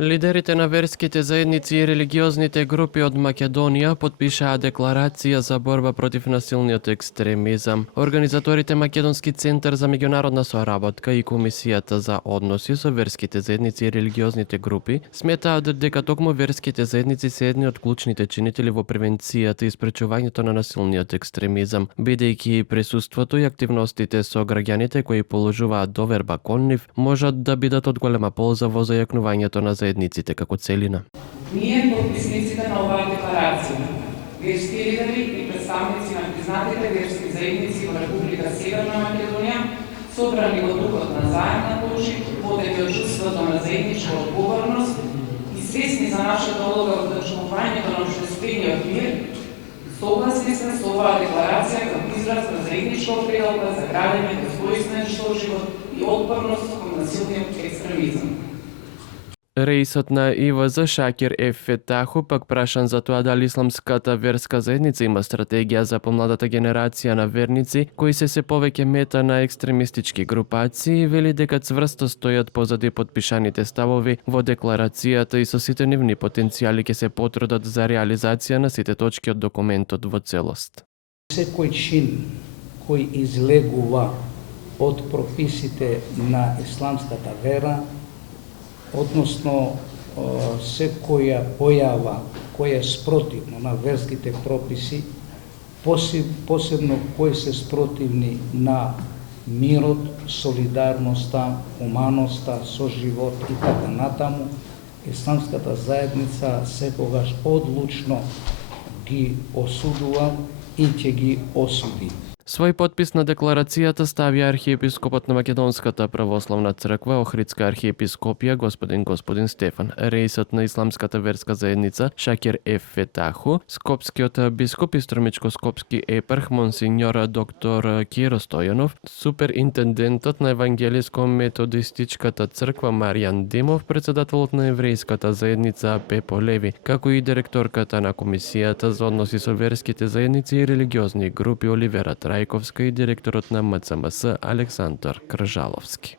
Лидерите на верските заедници и религиозните групи од Македонија потпишаа декларација за борба против насилниот екстремизам. Организаторите Македонски центар за меѓународна соработка и Комисијата за односи со верските заедници и религиозните групи сметаат дека токму верските заедници се едни од клучните чинители во превенцијата и спречувањето на насилниот екстремизам, бидејќи присуството и активностите со граѓаните кои положуваат доверба кон нив можат да бидат од голема полза во зајакнувањето на заедниците како целина. Ние, подписниците на оваа декларација, верски лидери и представници на признатите верски заедници во Република Северна Македонија, собрани во духот на заедна пошит, водени од чувството на заедничка одговорност и свесни за нашата улога во одржувањето на општествениот мир, согласни сме со оваа декларација како израз на заедничка определба за градење достоинствен живот и отпорност кон насилниот екстремизам. Реисот на ИВЗ Шакир Фетаху пак прашан за тоа дали исламската верска заедница има стратегија за помладата генерација на верници кои се повеќе мета на екстремистички групации и вели дека цврсто стојат позади потпишаните ставови во декларацијата и со сите нивни потенцијали ќе се потрудат за реализација на сите точки од документот во целост. Секој чин кој излегува од прописите на исламската вера, односно секоја појава која е спротивна на верските прописи, посебно кои се спротивни на мирот, солидарноста, хуманоста, соживот и така натаму, исламската заедница секогаш одлучно ги осудува и ќе ги осуди. Свој подпис на декларацијата стави архиепископот на Македонската православна црква, Охридска архиепископија, господин Стефан, реисот на исламската верска заедница Шакир Фетаху, скопскиот бископ и Стромичко-скопски епарх монсинјор доктор Киро Стојанов, суперинтендентот на евангелиско-методистичката црква Маријан Димов, председателот на еврејската заедница Пепо Леви, како и директорката на Комисијата за односи со верските заедници и религиозни групи Оливера Трајковска и директорот на МЦМС Александар Кржаловски.